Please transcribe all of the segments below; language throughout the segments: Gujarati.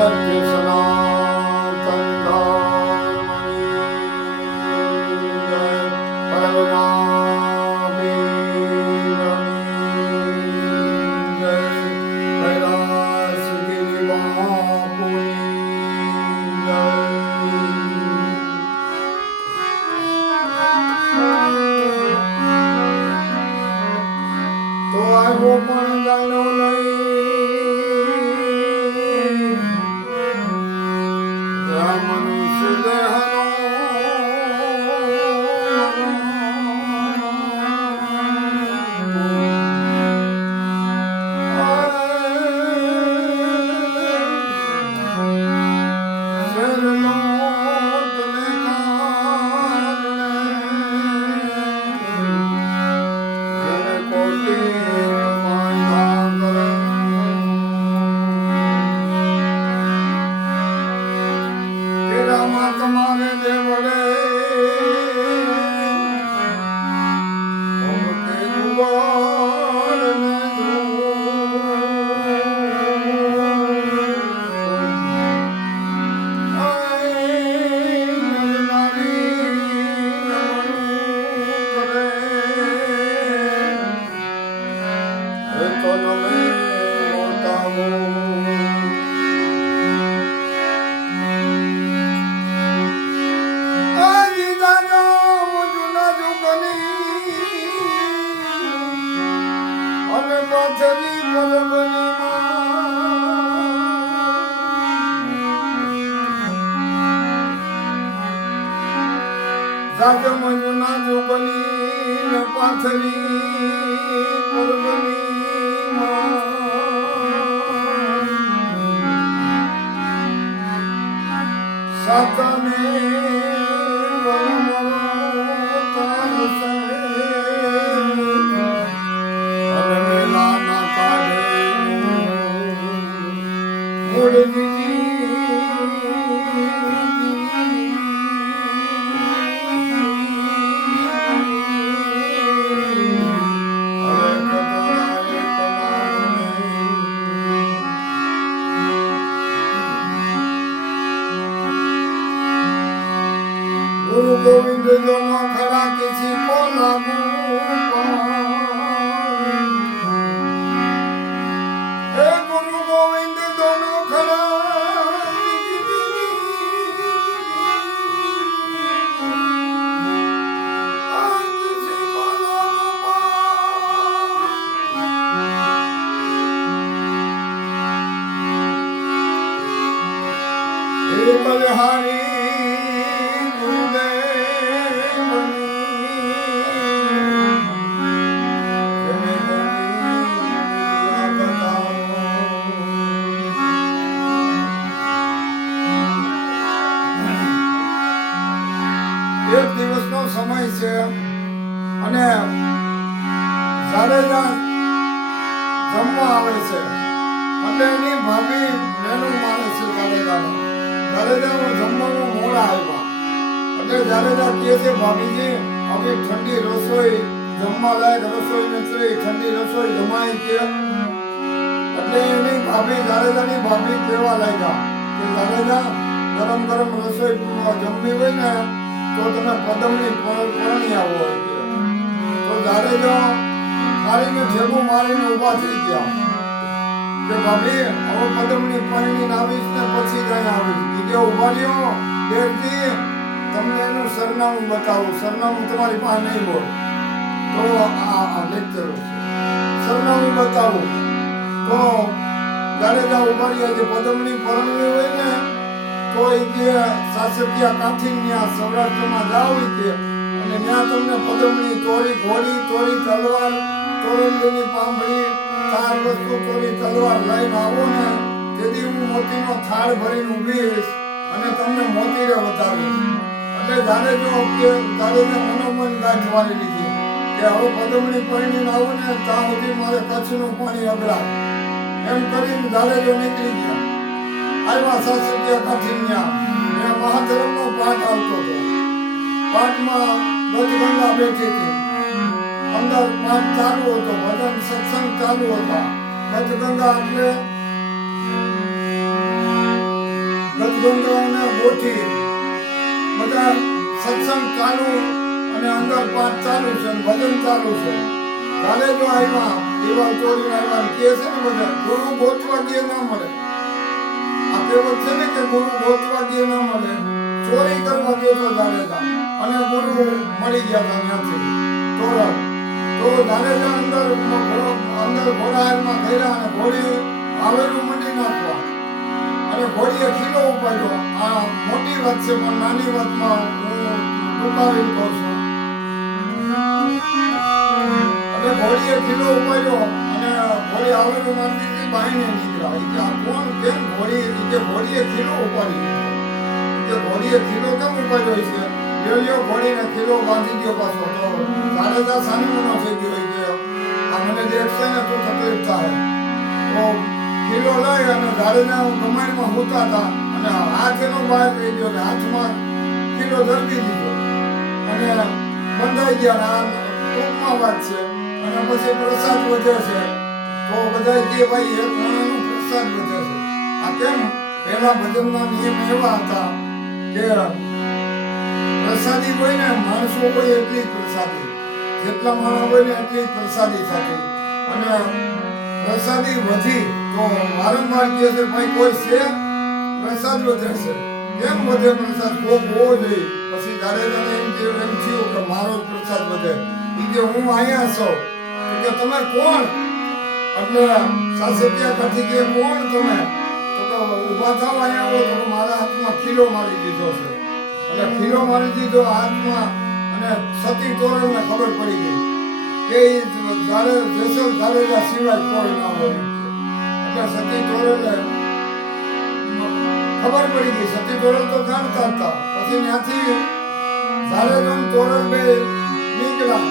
સત્ય સનાતન ધર્મની જય. પરમનાભીરની જય. કૈલાસગિરી બાપુની જય. તો આવ્યો પણ જાણો નહીં મનુષ્ય દેહનો તમારે દેવડે રાજા મંજુના જોગની પાથરી સાતમે ગુરુ ગોવિંદ જોનો ખરા કિસી કો લાગુ હે ગુરુ ગોવિંદ જોનો ખરા કિસી કો લાગુ હે બલહારી એક દિવસનો સમય છે અને જાડેજા જમવા આવે છે એટલે એની ભાભી મેનું માને છે જાડેજા જમવાનું મોડા આવ્યા એટલે જાડેજા કહે છે ભાભીજી અમે ઠંડી રસોઈ જમવા લાયક રસોઈ નથી ઠંડી રસોઈ જમાઈ છે એટલે એની ભાભી જાડેજાની ભાભી કહેવા લાગ્યા કે જાડેજા ગરમ ગરમ રસોઈ જમવી હોય ને તો તમે પદમની પરણી આવો તો જાડેજા મારીને ઠેબુ મારીને ઊભા થઈ ગયા કે ભાભી હવે પદમની પરણી આવીશ ને પછી કઈ આવીશ બીજે ઊભા રહ્યો દેવજી તમને એનું સરનામું બતાવું સરનામું તમારી પાસે નહીં હોય તો આ લેક્ચર સરનામું બતાવું તો જાડેજા ઊભા રહ્યા જે પદમની પરણી હોય ને તો એ કે સાસરિયા કાંઠી ત્યાં સૌરાષ્ટ્રમાં જાવ કે અને ત્યાં તમને પદમની તોરી ઘોડી તોરી તલવાર તોરંગની પાંભળી ચાર વસ્તુ તોરી તલવાર લઈને આવો ને તેથી હું મોતીનો થાળ ભરીને ઊભીશ અને તમને મોતીરે વધારીશ એટલે જાડેજો કે જાડેજા મનોમન ગાંઠ વાળી લીધી કે હવે પદમની પરણીને આવું ને ત્યાં સુધી મારે કચ્છનું પાણી અગળાય એમ કરીને જાડેજો નીકળી ગયા આવ્યા સાસરિયા કાઠિન્યા એ મહાધર્મનો પાઠ આવતો હતો પાઠમાં ગજગંગા બેઠી હતી અંદર પાઠ ચાલુ હતો ભજન સત્સંગ ચાલુ હતા ગજગંગા એટલે સદગંગાને ગોઠી બધા સત્સંગ ચાલુ અને અંદર પાઠ ચાલુ છે અને ભજન ચાલુ છે. કાલે જો આવ્યા દિવાલ તોડીને આવ્યા કે છે ને બધા ગુરુ ગોતવા દે ના મળે. આ કહેવત છે ને કે ગુરુ ગોતવા દે ના મળે. ચોરી કરવા ગયો તો જાડેજા અને ગુરુ મળી ગયા હતા ત્યાંથી તોરણ. તો જાડેજા અંદર ઘોડામાં ગયા અને ઘોડી આવેલું મંડી નાખવા અને ઘોડીએ ખીલો ઉપાડ્યો. આ મોટી વાત છે પણ નાની વાતમાં હું ટૂંકાવીને કહું છું. અને ઘોડીએ ખીલો ઉપાડ્યો અને ઘોડી આવેલું મંડી બાઈને નીકળ્યા. આ કોણ કેમ ઘોડીએ ખીલો ઉપાડી કે ઘોડીએ ખીલો કેમ ઉપાડ્યો છે? લ્યો ઘોડીને ખીલો બાંધી દો પાછો. તો જાડેજા સાનીનો થઈ ગયો કે આ મને દેખશે ને તો તકલીફ થાય. તો ખીલો લઈ અને જાડેજા કમાણીમાં હોતા હતા અને હાથ એનો બહાર રહી ગયો અને હાથમાં ખીલો ધરબી દીધો અને બંધાઈ ગયા. આ ટૂંકમાં વાત છે. અને પછી પ્રસાદ વધે છે તો બધા કે ભાઈ એક મણનો પ્રસાદ વધે છે. આ કેમ? પહેલા ભજનના નિયમ એવા હતા કે પ્રસાદી હોય ને માણસો હોય એટલી જ પ્રસાદી, જેટલા માણસ હોય ને એટલી જ પ્રસાદી થતી. અને પ્રસાદી વધી તો વારંવાર કહે છે ભાઈ કોઈ છે પ્રસાદ વધે છે. કેમ વધે પ્રસાદ? કોક હોવો જોઈએ. પછી જાડેજાને એમ થયું કે મારો જ પ્રસાદ વધે. એ કે હું અહીંયા છું. કે તમે કોણ? એટલે સાસકિયા કાઠી કે કોણ તમે? તો ઊભા થાવ અહીંયા આવો. તો મારા હાથમાં ખીલો મારી દીધો છે. એટલે ખીલો મારી દીધો હાથમાં અને સતી તોરણને ખબર પડી ગઈ કે જેસલ જાડેજા સિવાય કોઈ ના હોય. એટલે સતી તોરણને ખબર પડી ગઈ. સતી તોરણ તો જાણતા હતા. પછી ત્યાંથી જાડેજા તોરણ બે નીકળ્યા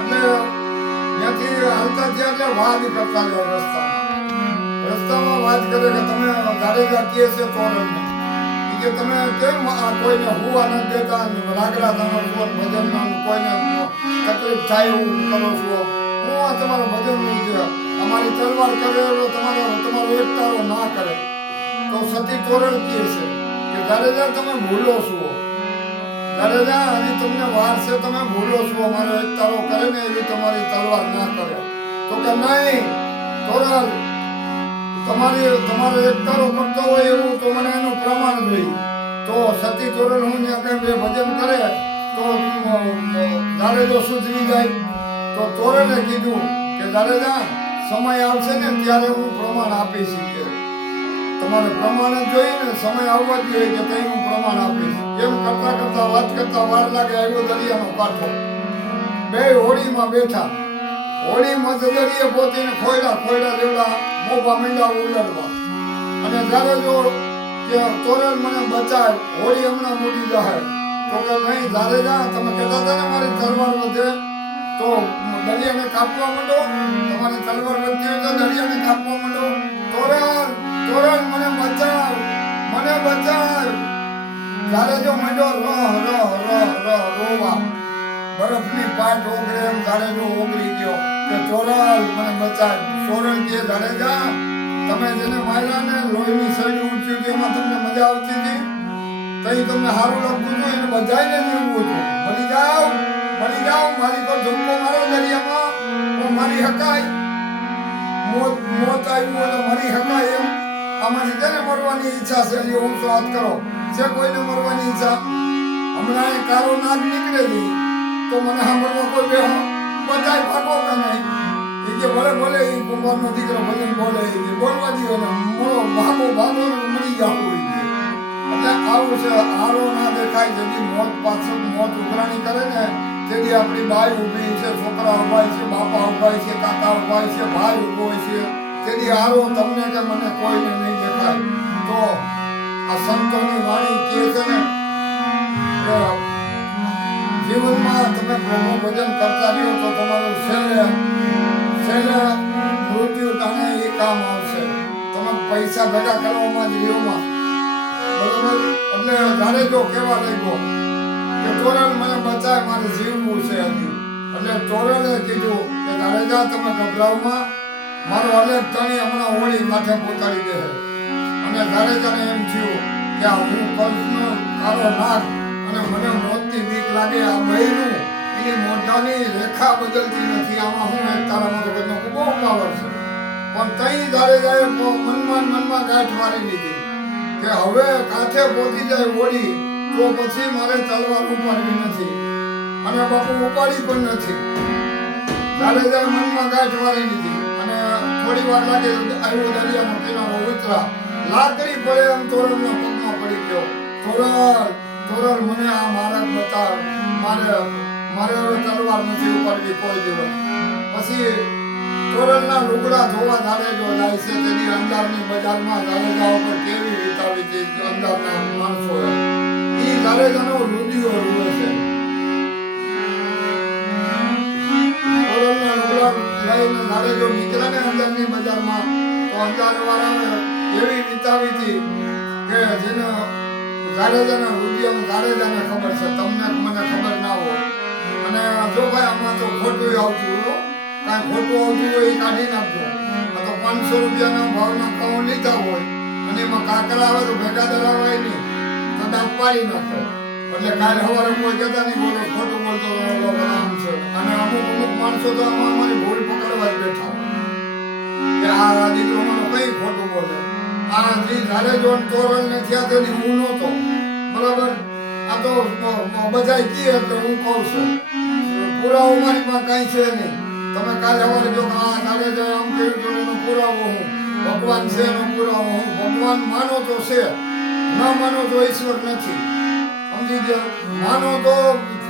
અને ત્યાંથી હાલતા થયા એટલે વાદ કરતા જાય રસ્તામાં વાત કરે કે તમે જાડેજા કહે છે તોરણને કે તમે કેમ કોઈને હુવા નથી દેતા, રાગડા તમે છો ભજનમાં કોઈને તકલીફ થાય એવું કરો છો. હું આ તમારો ભજન નહીં કે અમારી તલવાર કરે તમારો એકતારો ના કરે. તો સતી તોરણ કહે છે કે જાડેજા તમે ભૂલો છો. જાડેજા હજી તમને વાર છે, તમે ભૂલો છો. અમારો એકતારો કરે ને એવી તમારી તલવાર ના કરે. તો કે નહીં તોરણ તમારો એકતારો કરતો હોય એવું તો મને એનું પ્રમાણ જોઈએ. તો સતી તોરણ હું ત્યાં કઈ બે ભજન કરે તો જાડેજો સુધરી જાય. તો તોરણે કીધું કે જાડેજા સમય આવશે ને ત્યારે હું પ્રમાણ આપીશ. કે તમારે પ્રમાણ જ જોઈએ ને, સમય આવવા જ જોઈએ કે તઈ હું પ્રમાણ આપીશ. એમ કરતા વાત કરતા વાર લાગે આવ્યો દરિયાનો કાંઠો. બે હોળીમાં બેઠા. હોળી મધ દરિયે પોતીને ખોયડા જેવડા મોભા મીંડા ઉલડવા. અને જાડેજો કે તોરણ મને બચાવ, હોળી હમણાં મૂકી જાય. તો કે નહીં જાડેજા તમે કહેતા હતા ને મારી તલવાર વધે તો દરિયાને કાપવા માંડો. તમારી તલવાર વધતી હોય તો દરિયાને કાપવા માંડો. તોરણ મને બચાવ. જાડેજો માંડ્યો રોવા. બરફની પાટ ઓગળે એમ જાડેજો ઓગળી ગયો કે તોરણ મને બચાવ. તોરણ કે જાડેજા તમે જેને માર્યા ને લોહીની શરીર ઊંચી હતી એમાં તમને મજા આવતી હતી, તઈ તમને સારું લાગતું હતું, એને બધાને જીવવું હતું. મરી જાઓ મારી પર ધક્કો મારો દરિયામાં તો મારી હકાય. મોત આવ્યું હોય તો મરી હકાય. એમ આમાંથી જેને મરવાની ઈચ્છા છે એ ઊંચો હાથ કરો. છે કોઈને મરવાની ઈચ્છા? હમણાં એ કારો નાગ નીકળે નહીં તો મને સાંભળવા કોઈ બે બધાય ભાગો કે નહીં. એ કે ભલે એ કુંભારનો દીકરો ભજન બોલે એ બોલવા દો ને ભાગો મરી જાવ. એટલે આવું છે. હારો ના દેખાય જેથી મોત ઉઘરાણી કરે ને તેથી આપણી બાઈ ઊભી છે, છોકરા ઉભા છે, બાપા ઉભા છે, કાકા ઉભા છે, ભાઈ ઉભો છે. તેથી હારો તમને કે મને કોઈને નહીં દેખાય. તો આ સંતોની વાણી કહે છે ને કે જીવનમાં તમે પ્રભુ ભજન કરતા રહ્યો તો તમારું છેલ્લે મૃત્યુ ટાણે એ કામ આવશે. તમે પૈસા ભેગા કરવામાં જ રહ્યોમાં બરોબર. એટલે જાડેજો કેવા લાગ્યો કે તોરણ મને બચાય, મારે જીવવું છે હજી. એટલે તોરણે કીધું કે જાડેજા તમે ગભરાવમાં, મારો અલેખ તણી હમણાં હોળી કાંઠે પોતાડી દે. અને જાડેજાને એમ થયું કે આ હું કંસનો કાળો નાગ અને મને મોતની બીક લાગે. આ બહેનું એની મોઢાની રેખા બદલતી નથી. આમાં હું એક તારામાં તો બધો બહુ પાવર છે. પણ તઈ જાડેજાએ મનમાં ગાંઠ મારી લીધી કે હવે કાંઠે પહોંચી જાય હોડી તો પછી મારે તલવાર ઉપાડવી નથી અને બાપુ ઉપાડી પણ નથી. જાડેજાએ મનમાં ગાંઠ મારી લીધી અને થોડી વાર લાગે આવ્યો દરિયાનો કિનારો ઉતરા. લાકડી પડે એમ તોરણના પગમાં પડી ગયો. તોરણ મને આ માર્ગ બતાવ. મારે હવે તલવાર નથી ઉપાડવી કોઈ દિવસ. પછી તોરણના લુગડા ધોવા જાડેજો જાય છે. તેની અંજારની બજારમાં જાડેજા ઉપર કેવી વિતાવી હતી અંજારના માણસો. એ જાડેજાનો રુદિયો રૂવે છે. તોરણના લુગડા લઈને જાડેજો નીકળે ને અંજારની બજારમાં તો અંજારવાળાને એવી વિતાવી હતી કે જેને જાડેજાના રુદિયામાં જાડેજાને ખબર છે. તમને મને ખબર ના હોય. અને જો ભાઈ આમાં તો ખોટું આવતું હોય, કાંઈ ખોટું આવતું હોય એ કાઢી નાખજો. આ તો 500 રૂપિયાના ભાવના ઘઉં લીધા હોય અને એમાં કાકરા આવે તો ભેગા દળાવાય નહીં તો દાંત પાડી નાખે. એટલે કાલે સવારે કોઈ કહેતા નહીં બોલો ખોટું બોલતો આમ છે. અને અમુક માણસો તો આમાં અમારી ભૂલ પકડવા જ બેઠા કે આ દીકરો મને કઈ ખોટું બોલે. આ જે જાડેજો તોરણ ને થયા તેની હું નહોતો બરાબર. આ તો બધાય કહે એટલે હું કહું છું. પુરાવો મારી પાસે કાંઈ છે નહીં. તમે કાલે સવારે જો આ જાડેજો આમ કહ્યું તો એનો પુરાવો હું. ભગવાન છે એનો પુરાવો હું. ભગવાન માનો તો છે, ન માનો તો ઈશ્વર નથી. સમજી ગયો? માનો તો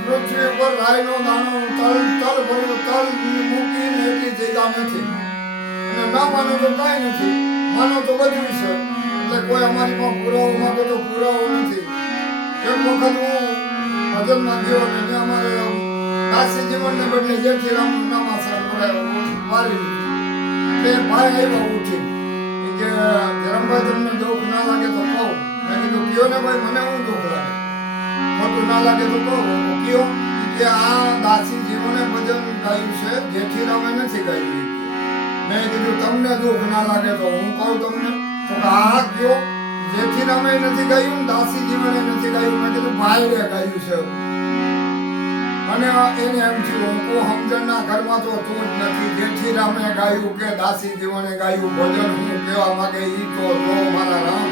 પૃથ્વી પર રાયનો દાણો તલ મૂકીને એટલી જગ્યા નથી. અને ન માનો તો કાંઈ નથી. માનો તો બધું છે. એટલે કોઈ અમારી માં પુરાવો માંગો તો પુરાવો નથી. એક વખત હું ભજનમાં ગયો ને ત્યાં અમારે દાસી જીવનને બદલે જેઠી રામનું નામ વારી લીધું. તે ભાઈ આવ્યા ઉઠી કે ધરમભાઈ તમને દુઃખ ના લાગે તો કહો. મેં કીધું કયો ને ભાઈ મને હું દુઃખ લાગે. ખોટું ના લાગે તો કહો. કયો કે આ દાસી જીવને ભજન ગાયું છે, જેઠી રામે નથી ગાયું. મેં કીધું તમને દુઃખ ના લાગે તો હું કહું તમને. તો હા કયો. જેઠી રામે નથી ગાયું, દાસી જીવને નથી ગાયું. મેં કીધું ભાઈએ ગાયું છે. અને એને એમ થયું હું સમજણના ઘરમાં તો તું જ નથી. જેઠી રામે ગાયું કે દાસી જીવને ગાયું ભજન હું કહેવા માંગે ઈ તો જો મારા રામ.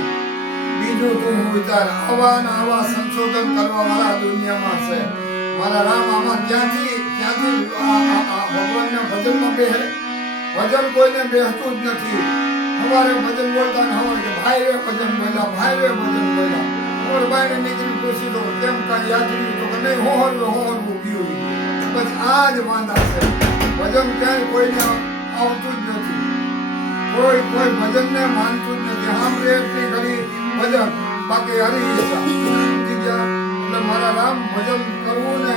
બીજું તું હું વિચાર. આવા ને આવા સંશોધન કરવા વાળા દુનિયામાં છે. મારા રામ આમાં ક્યાંથી ભગવાનના ભજનમાં બેહે. ભજન કોઈને બેસતું જ નથી. સવારે ભજન બોલતા ને સવારે કે ભાઈ રે ભજન બોલ્યા, ભાઈ રે ભજન બોલ્યા. ઓર બાઈને નીકળી પૂછી તો કેમ કાંઈ યાદ રહ્યું તો કે નહીં હોહરવું ગયું. બસ આ જ વાંધા છે. ભજન ક્યાંય કોઈને આવતું જ નથી. કોઈ ભજનને માનતું જ નથી. સાંભળે એટલી ઘડી ભજન, બાકી હરી ઈચ્છા. એટલે મારા રામ ભજન કરવું ને